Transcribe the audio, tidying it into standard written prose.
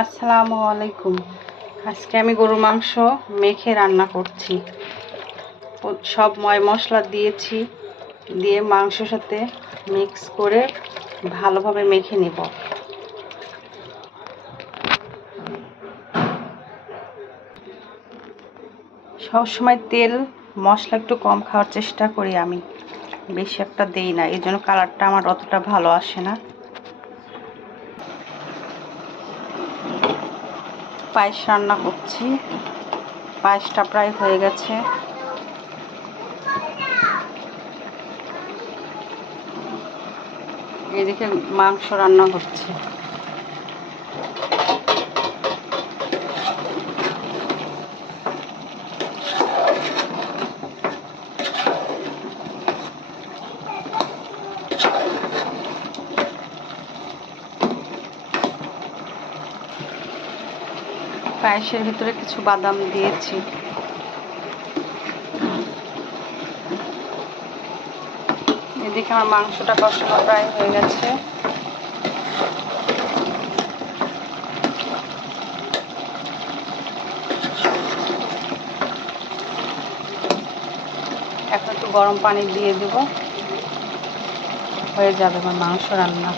আসসালামু আলাইকুম। আজকে আমি গরুর মাংস মেখে রান্না করছি। সব মশলা দিয়েছি, দিয়ে মাংসের সাথে মিক্স করে ভালোভাবে মেখে নেব। সবসময় তেল মশলা একটু কম খাওয়ার চেষ্টা করি, আমি বেশি একটা দেই না, এই জন্য কালারটা আমার অতটা ভালো আসে না। পায়েস রান্না করছি, পায়েসটা প্রায় হয়ে গেছে। এদিকে মাংস রান্না হচ্ছে। পায়েসের ভিতরে কিছু বাদাম দিয়েছি। এদিকে আমার মাংসটা কষানো প্রায় হয়ে গেছে। এখন একটু গরম পানি দিয়ে দেব, হয়ে যাবে আমার মাংস রান্না।